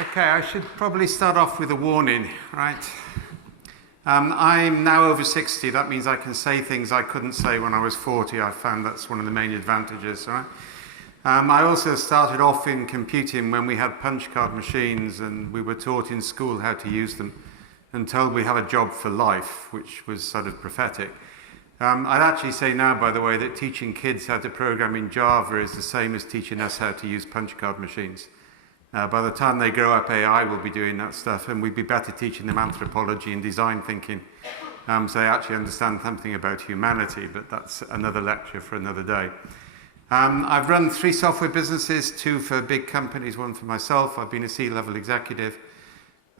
Okay, I should probably start off with a warning, right? I'm now over 60. That means I can say things I couldn't say when I was 40. I found that's one of the main advantages, right? I also started off in computing when we had punch card machines and we were taught in school how to use them and told we have a job for life, which was sort of prophetic. I'd actually say now, by the way, that teaching kids how to program in Java is the same as teaching us how to use punch card machines. By the time they grow up, AI will be doing that stuff, and we'd be better teaching them anthropology and design thinking, so they actually understand something about humanity, but that's another lecture for another day. I've run 3 software businesses, 2 for big companies, 1 for myself. I've been a C-level executive.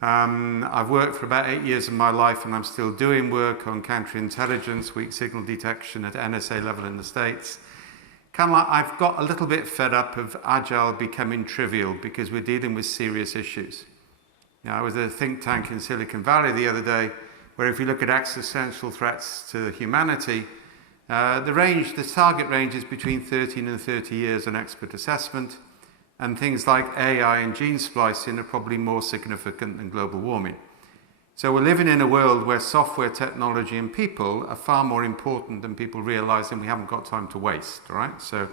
I've worked for about 8 years of my life, and I'm still doing work on counterintelligence, weak signal detection at NSA level in the States. I've got a little bit fed up of Agile becoming trivial because we're dealing with serious issues. I was at a think tank in Silicon Valley the other day where if you look at existential threats to humanity, the target range is between 13 and 30 years on expert assessment, and things like AI and gene splicing are probably more significant than global warming. So we're living in a world where software, technology, and people are far more important than people realize, and we haven't got time to waste, all right? So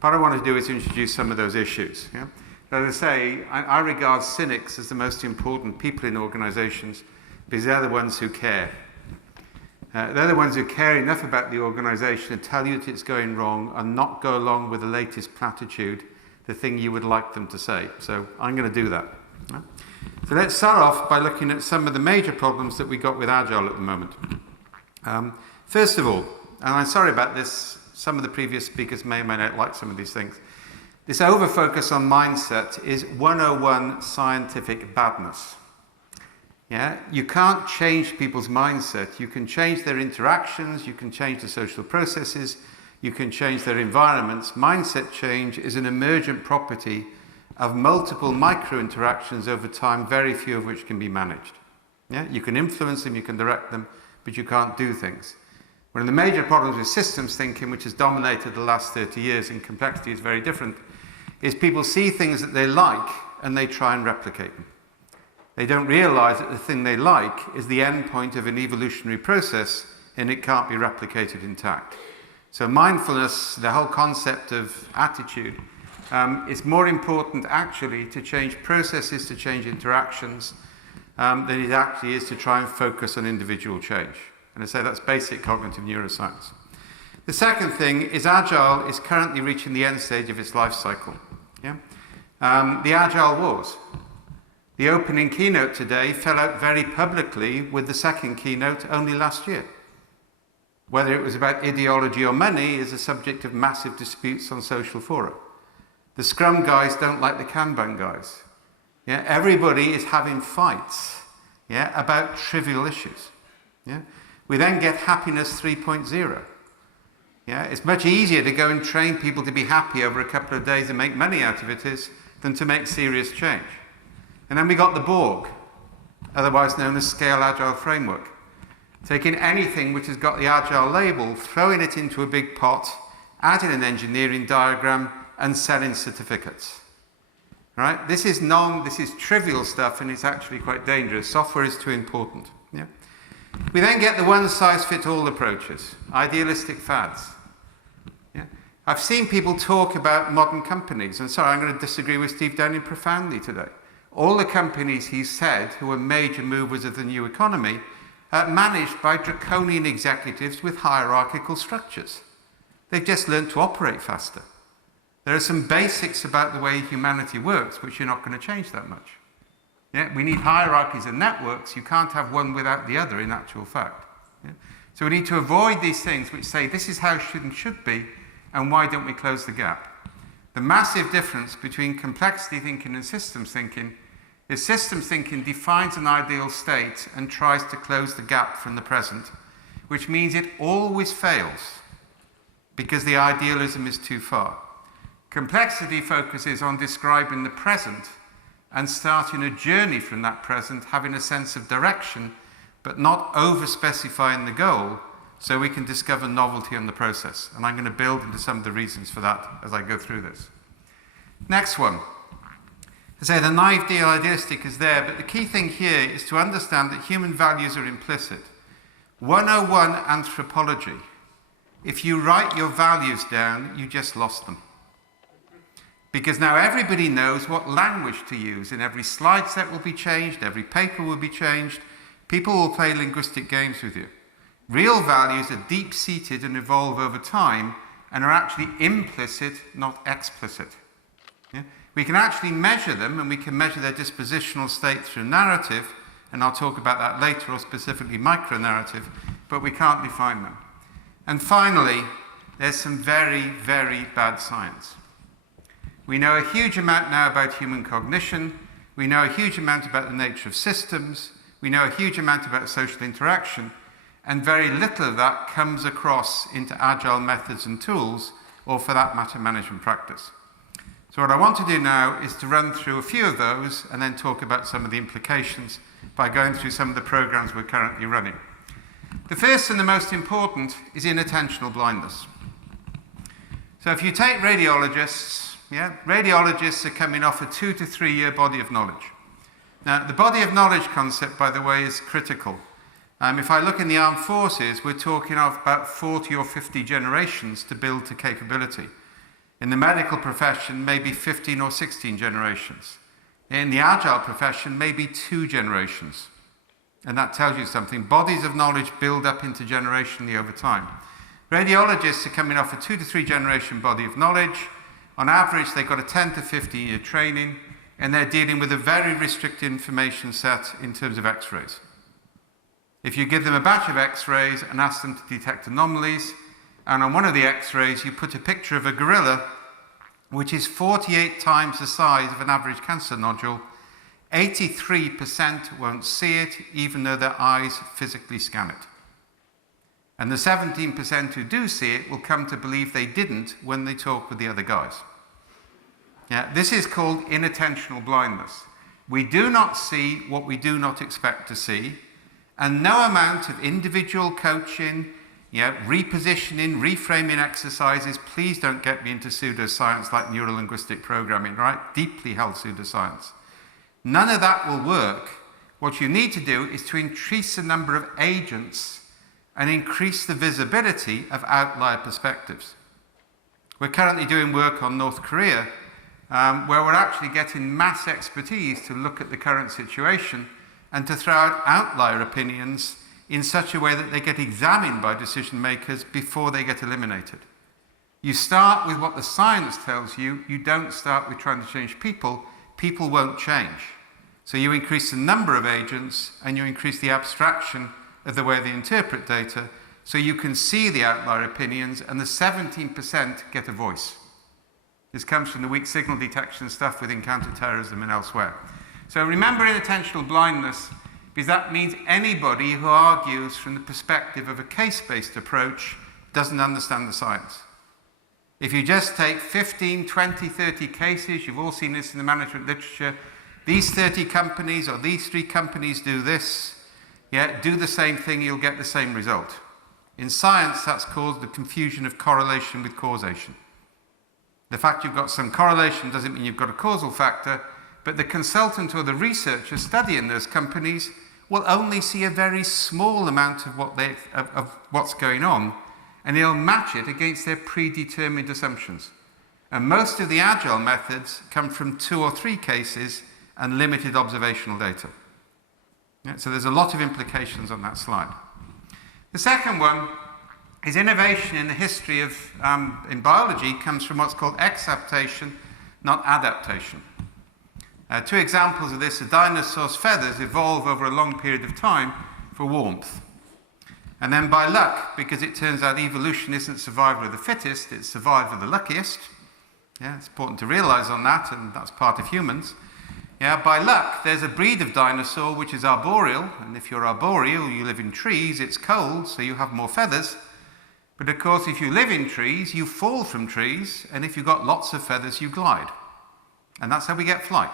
what I want to do is introduce some of those issues. Yeah? As I say, I regard cynics as the most important people in organizations because they're the ones who care. They're the ones who care enough about the organization to tell you that it's going wrong and not go along with the latest platitude, the thing you would like them to say. So I'm going to do that. Yeah? So let's start off by looking at some of the major problems that we got with Agile at the moment. First of all, and I'm sorry about this, some of the previous speakers may or may not like some of these things. This over-focus on mindset is 101 scientific badness. Yeah? You can't change people's mindset. You can change their interactions, you can change the social processes, you can change their environments. Mindset change is an emergent property of multiple micro-interactions over time, very few of which can be managed. Yeah? You can influence them, you can direct them, but you can't do things. One of the major problems with systems thinking, which has dominated the last 30 years, and complexity is very different, is people see things that they like and they try and replicate them. They don't realize that the thing they like is the end point of an evolutionary process and it can't be replicated intact. So mindfulness, the whole concept of attitude, it's more important actually to change processes, to change interactions, than it actually is to try and focus on individual change. And I say that's basic cognitive neuroscience. The second thing is Agile is currently reaching the end stage of its life cycle. Yeah? The Agile wars. The opening keynote today fell out very publicly with the second keynote only last year. Whether it was about ideology or money is a subject of massive disputes on social fora. The Scrum guys don't like the Kanban guys. Yeah? Everybody is having fights, yeah, about trivial issues. Yeah? We then get happiness 3.0. Yeah? It's much easier to go and train people to be happy over a couple of days and make money out of it than to make serious change. And then we got the Borg, otherwise known as Scale Agile Framework. Taking anything which has got the Agile label, throwing it into a big pot, adding an engineering diagram, and selling certificates. Right? This is trivial stuff, and it's actually quite dangerous. Software is too important. Yeah? We then get the one-size-fits-all approaches, idealistic fads. Yeah? I've seen people talk about modern companies, and sorry, I'm going to disagree with Steve Downing profoundly today. All the companies he said who are major movers of the new economy are managed by draconian executives with hierarchical structures. They've just learned to operate faster. There are some basics about the way humanity works which you're not going to change that much. Yeah? We need hierarchies and networks. You can't have one without the other in actual fact. Yeah? So we need to avoid these things which say this is how should be, and why don't we close the gap? The massive difference between complexity thinking and systems thinking is systems thinking defines an ideal state and tries to close the gap from the present, which means it always fails because the idealism is too far. Complexity focuses on describing the present and starting a journey from that present, having a sense of direction, but not over-specifying the goal so we can discover novelty in the process. And I'm going to build into some of the reasons for that as I go through this. Next one. I say the naive idealistic is there, but the key thing here is to understand that human values are implicit. 101 anthropology. If you write your values down, you just lost them. Because now everybody knows what language to use, and every slide set will be changed, every paper will be changed. People will play linguistic games with you. Real values are deep-seated and evolve over time and are actually implicit, not explicit. Yeah? We can actually measure them, and we can measure their dispositional state through narrative, and I'll talk about that later, or specifically micro-narrative, but we can't define them. And finally, there's some very, very bad science. We know a huge amount now about human cognition. We know a huge amount about the nature of systems. We know a huge amount about social interaction. And very little of that comes across into agile methods and tools, or for that matter, management practice. So what I want to do now is to run through a few of those and then talk about some of the implications by going through some of the programs we're currently running. The first and the most important is inattentional blindness. So if you take radiologists, radiologists are coming off a 2 to 3 year body of knowledge. Now, the body of knowledge concept, by the way, is critical. If I look in the armed forces, we're talking of about 40 or 50 generations to build to capability. In the medical profession, maybe 15 or 16 generations. In the agile profession, maybe 2 generations. And that tells you something. Bodies of knowledge build up into generationally over time. Radiologists are coming off a 2 to 3 generation body of knowledge. On average, they've got a 10 to 15 year training, and they're dealing with a very restricted information set in terms of X-rays. If you give them a batch of X-rays and ask them to detect anomalies, and on one of the X-rays you put a picture of a gorilla, which is 48 times the size of an average cancer nodule, 83% won't see it, even though their eyes physically scan it. And the 17% who do see it will come to believe they didn't when they talk with the other guys. Yeah, this is called inattentional blindness. We do not see what we do not expect to see, and no amount of individual coaching, repositioning, reframing exercises, please don't get me into pseudoscience like neuro-linguistic programming, right? Deeply held pseudoscience. None of that will work. What you need to do is to increase the number of agents and increase the visibility of outlier perspectives. We're currently doing work on North Korea, where we're actually getting mass expertise to look at the current situation and to throw out outlier opinions in such a way that they get examined by decision makers before they get eliminated. You start with what the science tells you. You don't start with trying to change people. People won't change. So you increase the number of agents and you increase the abstraction of the way they interpret data, so you can see the outlier opinions, and the 17% get a voice. This comes from the weak signal detection stuff within counterterrorism and elsewhere. So remember inattentional blindness, because that means anybody who argues from the perspective of a case-based approach doesn't understand the science. If you just take 15, 20, 30 cases, you've all seen this in the management literature, these 30 companies or these 3 companies do this, do the same thing, you'll get the same result. In science, that's called the confusion of correlation with causation. The fact you've got some correlation doesn't mean you've got a causal factor, but the consultant or the researcher studying those companies will only see a very small amount of what's going on, and he'll match it against their predetermined assumptions. And most of the agile methods come from 2 or 3 cases and limited observational data. So there's a lot of implications on that slide. The second one is innovation in the history of, in biology, comes from what's called exaptation, not adaptation. 2 examples of this: a dinosaur's feathers evolve over a long period of time for warmth. And then by luck, because it turns out evolution isn't survival of the fittest, it's survival of the luckiest. It's important to realize on that, and that's part of humans. By luck, there's a breed of dinosaur which is arboreal, and if you're arboreal, you live in trees, it's cold, so you have more feathers. But of course, if you live in trees, you fall from trees, and if you've got lots of feathers, you glide. And that's how we get flight.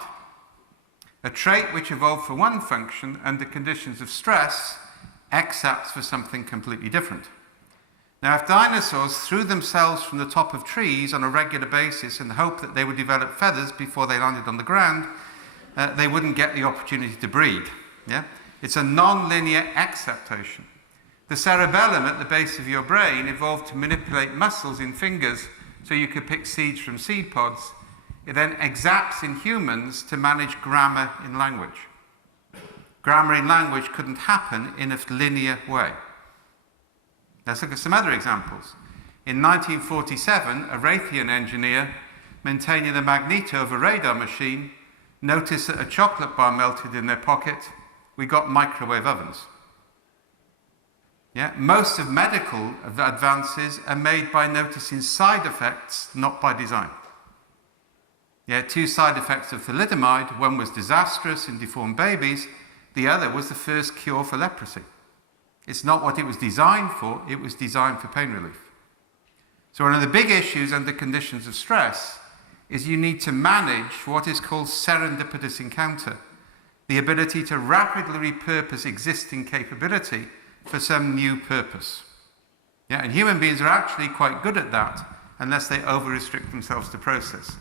A trait which evolved for one function under conditions of stress exapts for something completely different. Now, if dinosaurs threw themselves from the top of trees on a regular basis in the hope that they would develop feathers before they landed on the ground, they wouldn't get the opportunity to breed. Yeah? It's a non-linear acceptation. The cerebellum at the base of your brain evolved to manipulate muscles in fingers so you could pick seeds from seed pods. It then exapts in humans to manage grammar in language. Grammar in language couldn't happen in a linear way. Let's look at some other examples. In 1947, a Raytheon engineer maintaining the magneto of a radar machine noticed that a chocolate bar melted in their pocket. We got microwave ovens. Yeah? Most of medical advances are made by noticing side effects, not by design. Yeah, 2 side effects of thalidomide. One was disastrous in deformed babies. The other was the first cure for leprosy. It's not what it was designed for. It was designed for pain relief. So one of the big issues under conditions of stress is you need to manage what is called serendipitous encounter, the ability to rapidly repurpose existing capability for some new purpose. Yeah, and human beings are actually quite good at that unless they over-restrict themselves to process.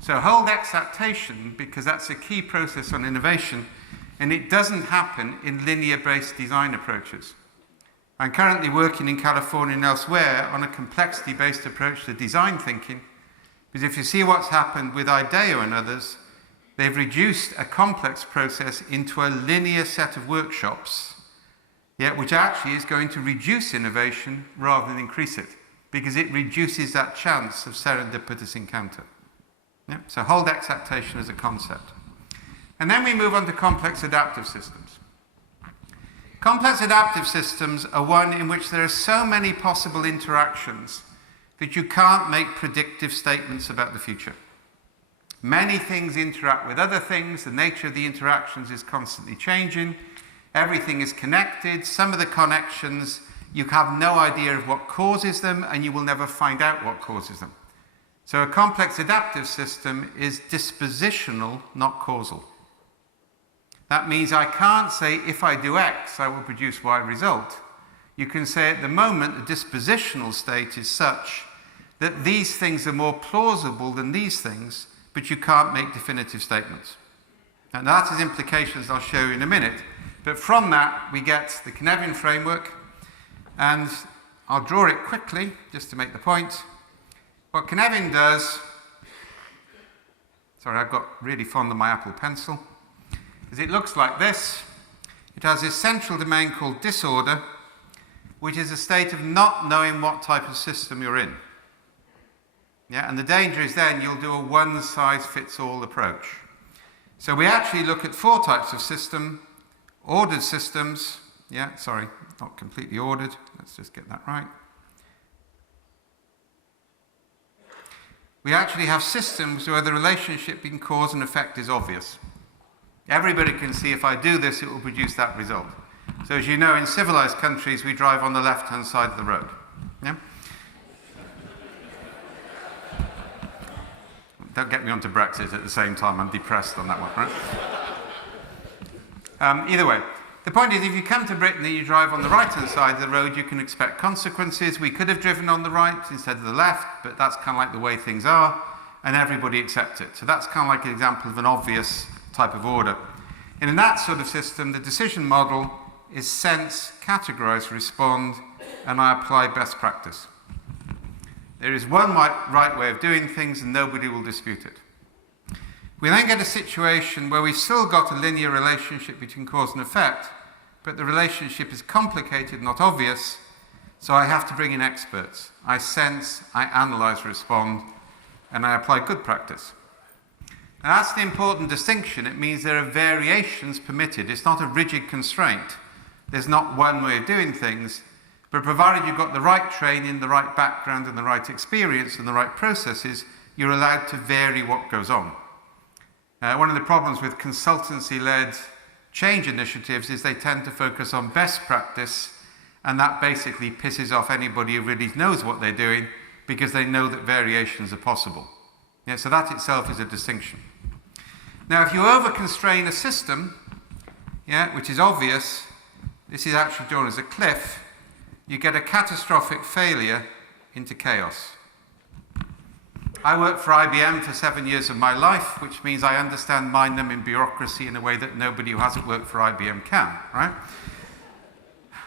So hold exaptation, because that's a key process on innovation, and it doesn't happen in linear-based design approaches. I'm currently working in California and elsewhere on a complexity-based approach to design thinking, because if you see what's happened with IDEO and others, they've reduced a complex process into a linear set of workshops, yeah, which actually is going to reduce innovation rather than increase it, because it reduces that chance of serendipitous encounter. Yeah? So hold exaptation as a concept. And then we move on to complex adaptive systems. Complex adaptive systems are one in which there are so many possible interactions that you can't make predictive statements about the future. Many things interact with other things. The nature of the interactions is constantly changing. Everything is connected. Some of the connections, you have no idea of what causes them, and you will never find out what causes them. So a complex adaptive system is dispositional, not causal. That means I can't say if I do X, I will produce Y result. You can say at the moment the dispositional state is such that these things are more plausible than these things, but you can't make definitive statements. And that has implications I'll show you in a minute. But from that, we get the Cynefin framework, and I'll draw it quickly, just to make the point. What Cynefin does, sorry, I've got really fond of my Apple Pencil, is it looks like this. It has this central domain called disorder, which is a state of not knowing what type of system you're in. Yeah, and the danger is then you'll do a one-size-fits-all approach. So we actually look at 4 types of system: ordered systems, yeah, sorry, not completely ordered, let's just get that right. We actually have systems where the relationship between cause and effect is obvious. Everybody can see if I do this, it will produce that result. So as you know, in civilized countries, we drive on the left-hand side of the road. Yeah? Don't get me onto Brexit at the same time, I'm depressed on that one, right? Either way, the point is, if you come to Britain and you drive on the right-hand side of the road, you can expect consequences. We could have driven on the right instead of the left, but that's kind of like the way things are, and everybody accepts it. So that's kind of like an example of an obvious type of order. And in that sort of system, the decision model is sense, categorize, respond, and I apply best practice. There is one right way of doing things, and nobody will dispute it. We then get a situation where we've still got a linear relationship between cause and effect, but the relationship is complicated, not obvious, so I have to bring in experts. I sense, I analyze, respond, and I apply good practice. Now that's the important distinction. It means there are variations permitted. It's not a rigid constraint. There's not one way of doing things, but provided you've got the right training, the right background, and the right experience, and the right processes, you're allowed to vary what goes on. One of the problems with consultancy-led change initiatives is they tend to focus on best practice, and that basically pisses off anybody who really knows what they're doing, because they know that variations are possible. Yeah, so that itself is a distinction. Now, if you over-constrain a system, yeah, which is obvious, this is actually drawn as a cliff, you get a catastrophic failure into chaos. I worked for IBM for 7 years of my life, which means I understand mind-numbing bureaucracy in a way that nobody who hasn't worked for IBM can, right?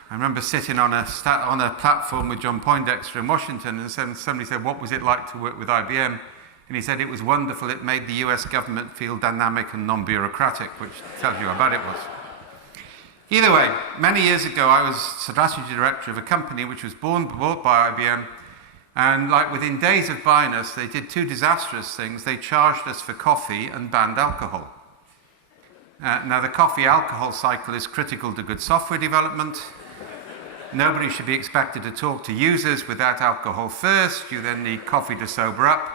I remember sitting on a platform with John Poindexter in Washington, and somebody said, what was it like to work with IBM? And he said, it was wonderful. It made the US government feel dynamic and non-bureaucratic, which tells you how bad it was. Either way, many years ago, I was strategy director of a company which was bought by IBM. And like within days of buying us, they did two disastrous things. They charged us for coffee and banned alcohol. Now, the coffee-alcohol cycle is critical to good software development. Nobody should be expected to talk to users without alcohol first. You then need coffee to sober up.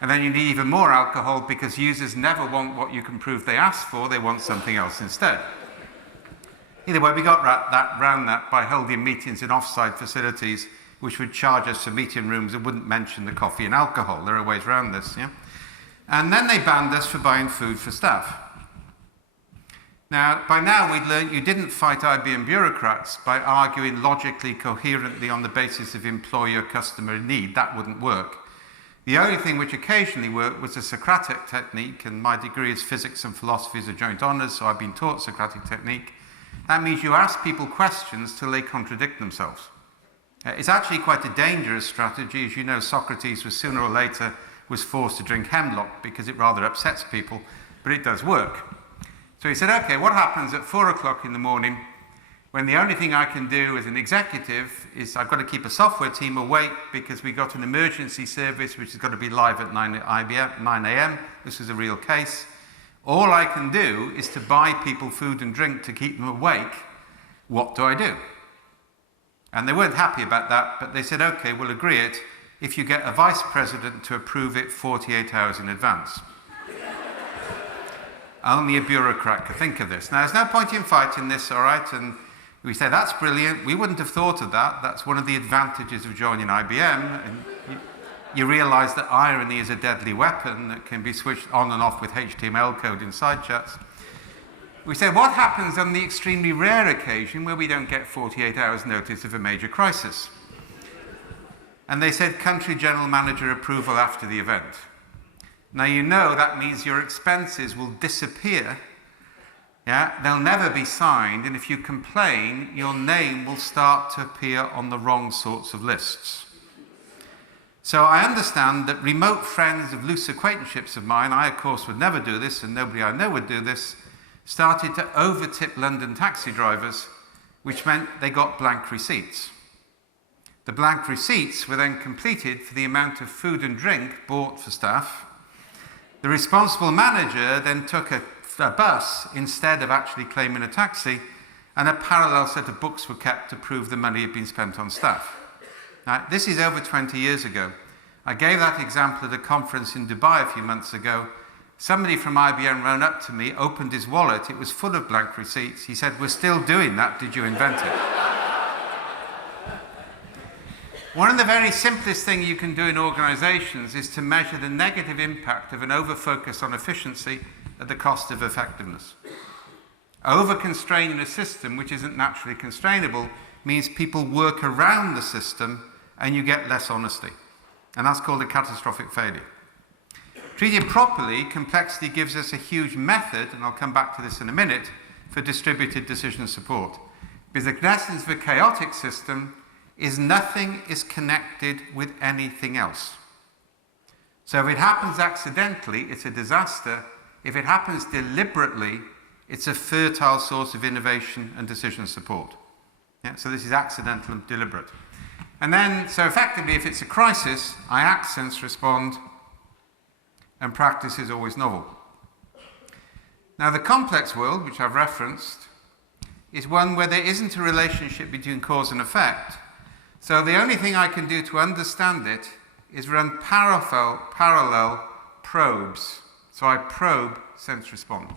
And then you need even more alcohol because users never want what you can prove they asked for. They want something else instead. Either way, we got around that by holding meetings in off-site facilities which would charge us for meeting rooms and wouldn't mention the coffee and alcohol. There are ways around this, yeah? And then they banned us for buying food for staff. Now, by now, we'd learned you didn't fight IBM bureaucrats by arguing logically, coherently on the basis of employer-customer need. That wouldn't work. The only thing which occasionally worked was the Socratic technique, and my degree is physics and philosophy as a joint honours, so I've been taught Socratic technique. That means you ask people questions till they contradict themselves. It's actually quite a dangerous strategy. As you know, Socrates was sooner or later was forced to drink hemlock because it rather upsets people, but it does work. So he said, okay, what happens at 4 o'clock in the morning when the only thing I can do as an executive is I've got to keep a software team awake because we got an emergency service which has got to be live at 9 a.m. This is a real case. All I can do is to buy people food and drink to keep them awake. What do I do? And they weren't happy about that, but they said, okay, we'll agree it if you get a vice president to approve it 48 hours in advance. Only a bureaucrat could think of this. Now, there's no point in fighting this, all right? And we say, that's brilliant. We wouldn't have thought of that. That's one of the advantages of joining IBM. And you realize that irony is a deadly weapon that can be switched on and off with HTML code in side chats. We say, what happens on the extremely rare occasion where we don't get 48 hours notice of a major crisis? And they said, country general manager approval after the event. Now, you know that means your expenses will disappear. Yeah? They'll never be signed, and if you complain, your name will start to appear on the wrong sorts of lists. So I understand that remote friends of loose acquaintanceships of mine, I of course would never do this, and nobody I know would do this, started to overtip London taxi drivers, which meant they got blank receipts. The blank receipts were then completed for the amount of food and drink bought for staff. The responsible manager then took a bus instead of actually claiming a taxi, and a parallel set of books were kept to prove the money had been spent on staff. Now, this is over 20 years ago. I gave that example at a conference in Dubai a few months ago. Somebody from IBM ran up to me, opened his wallet, it was full of blank receipts. He said, we're still doing that, did you invent it? One of the very simplest things you can do in organizations is to measure the negative impact of an over-focus on efficiency at the cost of effectiveness. Over-constraining a system which isn't naturally constrainable means people work around the system and you get less honesty. And that's called a catastrophic failure. Treated properly, complexity gives us a huge method, and I'll come back to this in a minute, for distributed decision support. Because the essence of a chaotic system is nothing is connected with anything else. So if it happens accidentally, it's a disaster. If it happens deliberately, it's a fertile source of innovation and decision support. Yeah, so this is accidental and deliberate. And then, so effectively, if it's a crisis, I act, sense, respond, and practice is always novel. Now, the complex world, which I've referenced, is one where there isn't a relationship between cause and effect. So the only thing I can do to understand it is run parallel probes. So I probe, sense, respond.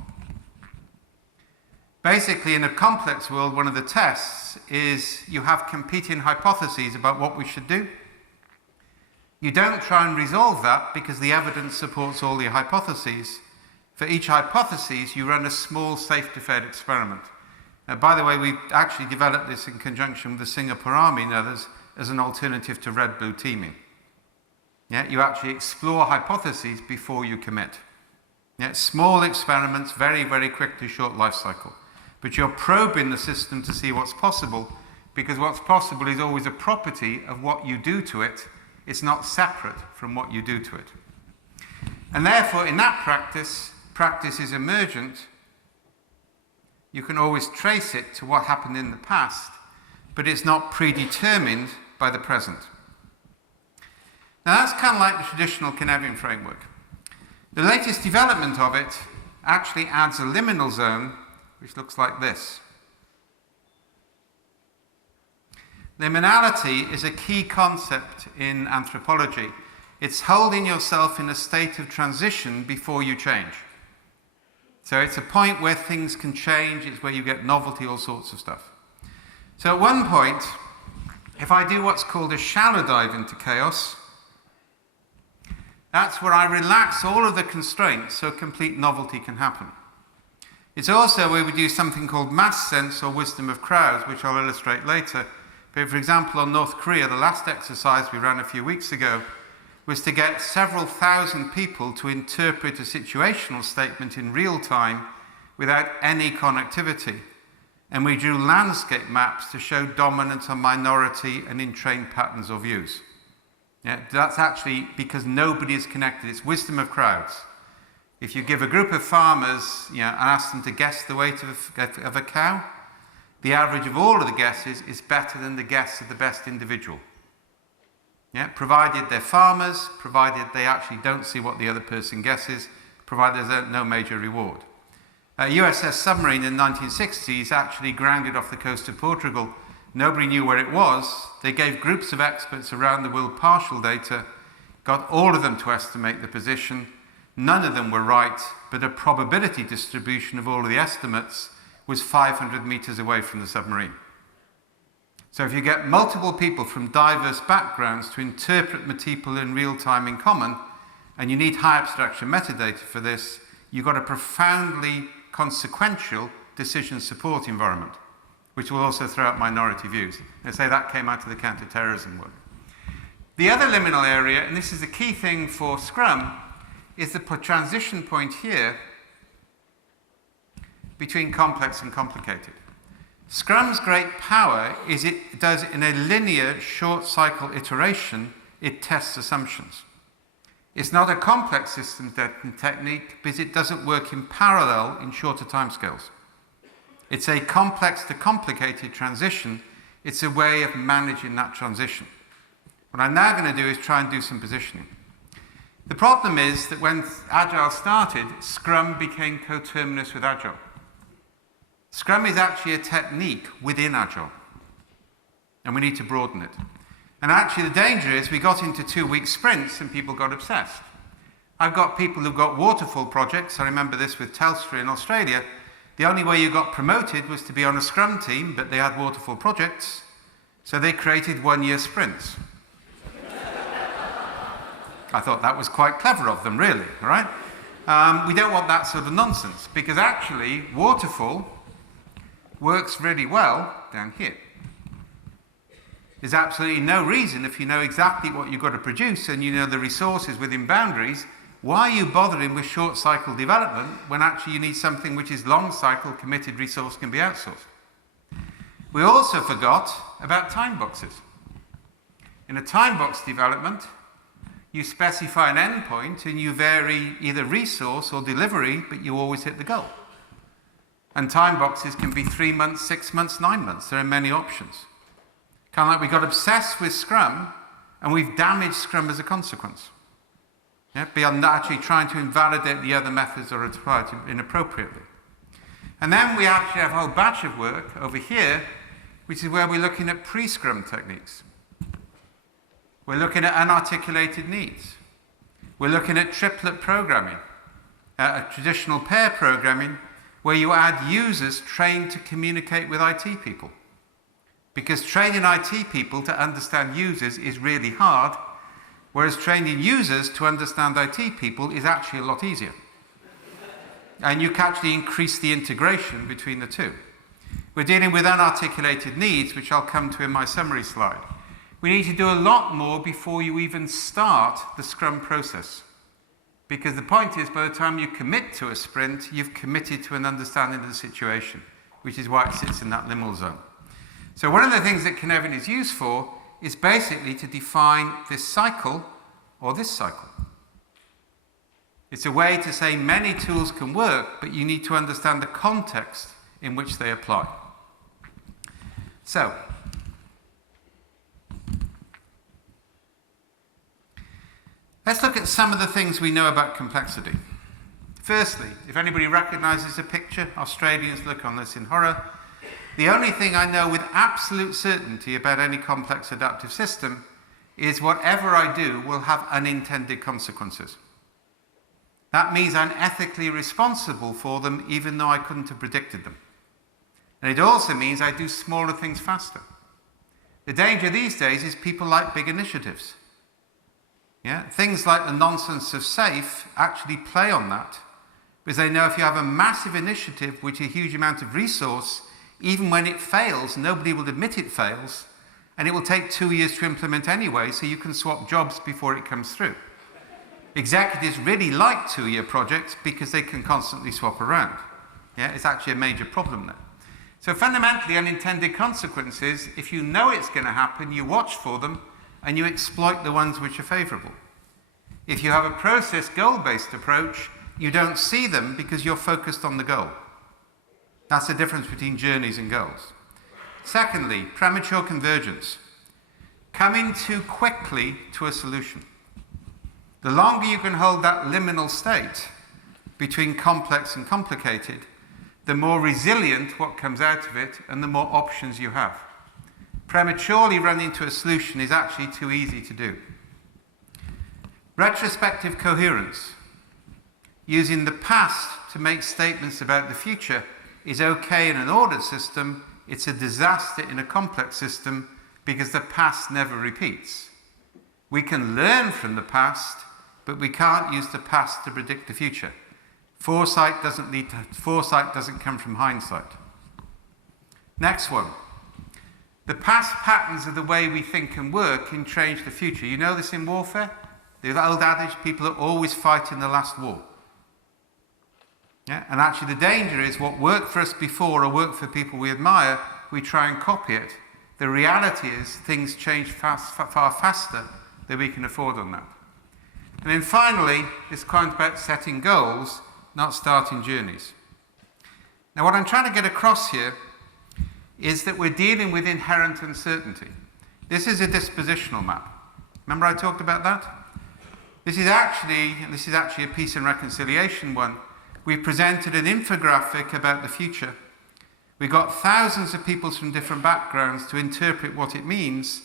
Basically, in a complex world, one of the tests is you have competing hypotheses about what we should do. You don't try and resolve that because the evidence supports all the hypotheses. For each hypothesis, you run a small safe-to-fail experiment. By the way, we actually developed this in conjunction with the Singapore Army and others as an alternative to red-blue teaming. Yeah, you actually explore hypotheses before you commit. Yeah, small experiments, very, very quickly, short life cycle. But you're probing the system to see what's possible, because what's possible is always a property of what you do to it. It's not separate from what you do to it. And therefore, in that practice is emergent. You can always trace it to what happened in the past, but it's not predetermined by the present. Now that's kind of like the traditional Cynefin framework. The latest development of it actually adds a liminal zone, which looks like this. Liminality is a key concept in anthropology. It's holding yourself in a state of transition before you change. So it's a point where things can change, it's where you get novelty, all sorts of stuff. So at one point, if I do what's called a shallow dive into chaos, that's where I relax all of the constraints so complete novelty can happen. It's also where we do something called mass sense or wisdom of crowds, which I'll illustrate later. But for example, on North Korea, the last exercise we ran a few weeks ago was to get several thousand people to interpret a situational statement in real time without any connectivity. And we drew landscape maps to show dominant and minority and entrained patterns or views. Yeah, that's actually because nobody is connected. It's wisdom of crowds. If you give a group of farmers, and ask them to guess the weight of a cow, the average of all of the guesses is better than the guess of the best individual. Yeah, provided they're farmers, provided they actually don't see what the other person guesses, provided there's no major reward. A USS submarine in the 1960s actually grounded off the coast of Portugal. Nobody knew where it was. They gave groups of experts around the world partial data, got all of them to estimate the position. None of them were right, but a probability distribution of all of the estimates was 500 meters away from the submarine. So if you get multiple people from diverse backgrounds to interpret multiple in real time in common, and you need high abstraction metadata for this, you've got a profoundly consequential decision support environment, which will also throw out minority views. And say that came out of the counter-terrorism work. The other liminal area, and this is the key thing for Scrum, is the transition point here between complex and complicated. Scrum's great power is it does in a linear short cycle iteration, it tests assumptions. It's not a complex system technique because it doesn't work in parallel in shorter timescales. It's a complex to complicated transition. It's a way of managing that transition. What I'm now going to do is try and do some positioning. The problem is that when Agile started, Scrum became coterminous with Agile. Scrum is actually a technique within Agile, and we need to broaden it. And actually the danger is we got into 2-week sprints and people got obsessed. I've got people who've got waterfall projects. I remember this with Telstra in Australia. The only way you got promoted was to be on a Scrum team, but they had waterfall projects, so they created 1-year sprints. I thought that was quite clever of them, really, right? We don't want that sort of nonsense, because actually waterfall works really well down here. There's absolutely no reason, if you know exactly what you've got to produce and you know the resources within boundaries, why are you bothering with short cycle development when actually you need something which is long cycle, committed resource can be outsourced? We also forgot about time boxes. In a time box development, you specify an endpoint and you vary either resource or delivery, but you always hit the goal. And time boxes can be 3 months, 6 months, 9 months. There are many options. Kind of like we got obsessed with Scrum and we've damaged Scrum as a consequence. Yeah, beyond actually trying to invalidate the other methods or applied inappropriately. And then we actually have a whole batch of work over here, which is where we're looking at pre-Scrum techniques. We're looking at unarticulated needs. We're looking at triplet programming, a traditional pair programming, where you add users trained to communicate with IT people. Because training IT people to understand users is really hard, whereas training users to understand IT people is actually a lot easier. And you can actually increase the integration between the two. We're dealing with unarticulated needs, which I'll come to in my summary slide. We need to do a lot more before you even start the Scrum process. Because the point is, by the time you commit to a sprint, you've committed to an understanding of the situation, which is why it sits in that liminal zone. So one of the things that Cynefin is used for is basically to define this cycle or this cycle. It's a way to say many tools can work, but you need to understand the context in which they apply. So, let's look at some of the things we know about complexity. Firstly, if anybody recognizes a picture, Australians look on this in horror. The only thing I know with absolute certainty about any complex adaptive system is whatever I do will have unintended consequences. That means I'm ethically responsible for them even though I couldn't have predicted them. And it also means I do smaller things faster. The danger these days is people like big initiatives. Yeah? Things like the nonsense of SAFE actually play on that, because they know if you have a massive initiative with a huge amount of resource, even when it fails, nobody will admit it fails, and it will take 2 years to implement anyway, so you can swap jobs before it comes through. Executives really like 2-year projects because they can constantly swap around. Yeah? It's actually a major problem there. So fundamentally, unintended consequences, if you know it's going to happen, you watch for them, and you exploit the ones which are favorable. If you have a process goal-based approach, you don't see them because you're focused on the goal. That's the difference between journeys and goals. Secondly, premature convergence. Coming too quickly to a solution. The longer you can hold that liminal state between complex and complicated, the more resilient what comes out of it and the more options you have. Prematurely running to a solution is actually too easy to do. Retrospective coherence. Using the past to make statements about the future is okay in an ordered system. It's a disaster in a complex system because the past never repeats. We can learn from the past, but we can't use the past to predict the future. Foresight doesn't come from hindsight. Next one. The past patterns of the way we think and work can change the future. You know this in warfare? The old adage, people are always fighting the last war. Yeah? And actually the danger is what worked for us before or worked for people we admire, we try and copy it. The reality is things change far faster than we can afford on that. And then finally, this point about setting goals, not starting journeys. Now what I'm trying to get across here is that we're dealing with inherent uncertainty. This is a dispositional map. Remember I talked about that? This is actually a peace and reconciliation one. We presented an infographic about the future. We got thousands of people from different backgrounds to interpret what it means,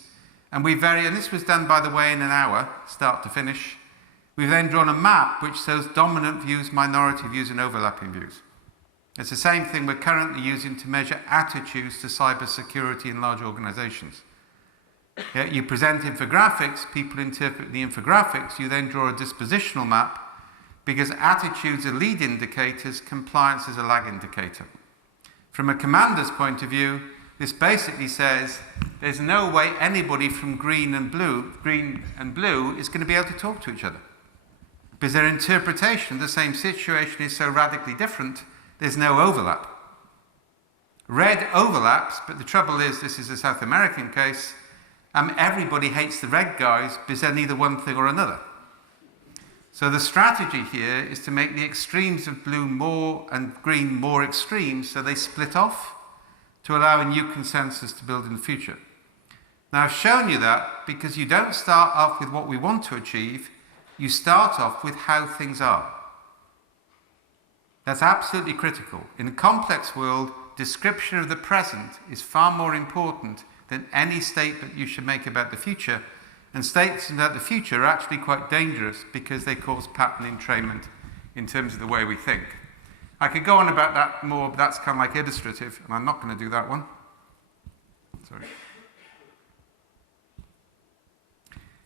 and this was done, by the way, in an hour, start to finish. We've then drawn a map which shows dominant views, minority views, and overlapping views. It's the same thing we're currently using to measure attitudes to cybersecurity in large organizations. Yeah, you present infographics, people interpret the infographics, you then draw a dispositional map, because attitudes are lead indicators, compliance is a lag indicator. From a commander's point of view, this basically says there's no way anybody from green and blue is going to be able to talk to each other. Because their interpretation of the same situation is so radically different, there's no overlap. Red overlaps, but the trouble is, this is a South American case, everybody hates the red guys because they're neither one thing or another. So the strategy here is to make the extremes of blue more and green more extremes so they split off to allow a new consensus to build in the future. Now I've shown you that because you don't start off with what we want to achieve, you start off with how things are. That's absolutely critical. In a complex world, description of the present is far more important than any statement you should make about the future. And statements about the future are actually quite dangerous because they cause pattern entrainment in terms of the way we think. I could go on about that more, but that's kind of like illustrative, and I'm not going to do that one. Sorry.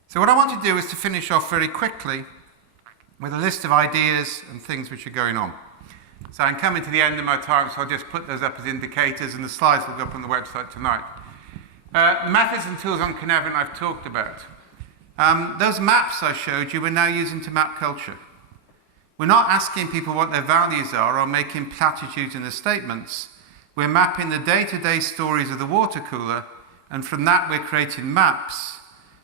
So what I want to do is to finish off very quickly with a list of ideas and things which are going on. So I'm coming to the end of my time, so I'll just put those up as indicators, and the slides will go up on the website tonight. The methods and tools on Cynefin I've talked about. Those maps I showed you we're now using to map culture. We're not asking people what their values are or making platitudes in the statements. We're mapping the day-to-day stories of the water cooler, and from that we're creating maps.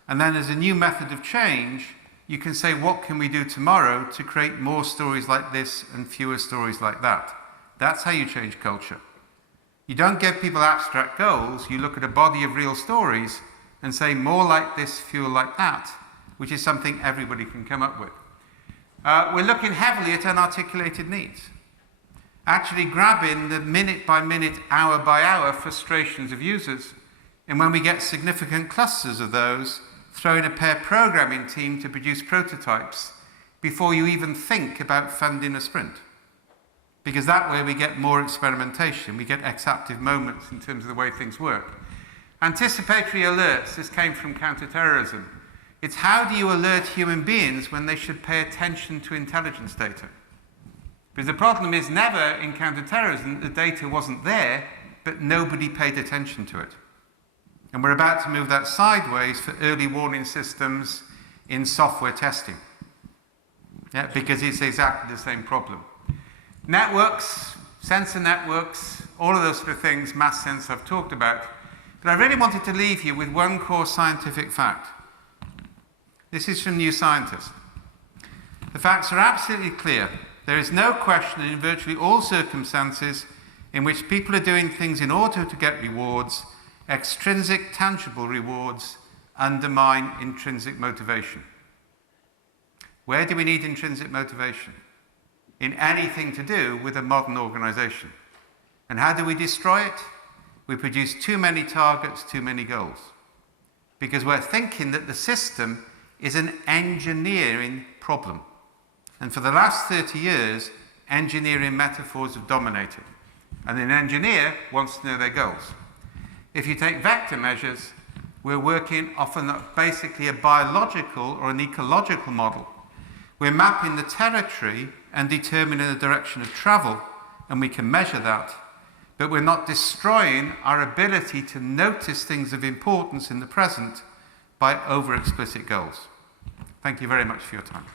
And then as a new method of change, you can say, what can we do tomorrow to create more stories like this and fewer stories like that? That's how you change culture. You don't give people abstract goals, you look at a body of real stories and say more like this, fewer like that, which is something everybody can come up with. We're looking heavily at unarticulated needs. Actually grabbing the minute by minute, hour by hour frustrations of users, and when we get significant clusters of those, throwing a pair programming team to produce prototypes before you even think about funding a sprint. Because that way we get more experimentation, we get exaptive moments in terms of the way things work. Anticipatory alerts, this came from counterterrorism. It's how do you alert human beings when they should pay attention to intelligence data? Because the problem is never in counterterrorism, the data wasn't there, but nobody paid attention to it. And we're about to move that sideways for early warning systems in software testing. Yeah, because it's exactly the same problem. Networks, sensor networks, all of those sort of things, mass sense I've talked about. But I really wanted to leave you with one core scientific fact. This is from New Scientist. The facts are absolutely clear. There is no question that in virtually all circumstances in which people are doing things in order to get rewards, extrinsic tangible rewards undermine intrinsic motivation. Where do we need intrinsic motivation? In anything to do with a modern organization. And how do we destroy it? We produce too many targets, too many goals. Because we're thinking that the system is an engineering problem. And for the last 30 years, engineering metaphors have dominated. And an engineer wants to know their goals. If you take vector measures, we're working often basically a biological or an ecological model. We're mapping the territory and determining the direction of travel, and we can measure that. But we're not destroying our ability to notice things of importance in the present by over-explicit goals. Thank you very much for your time.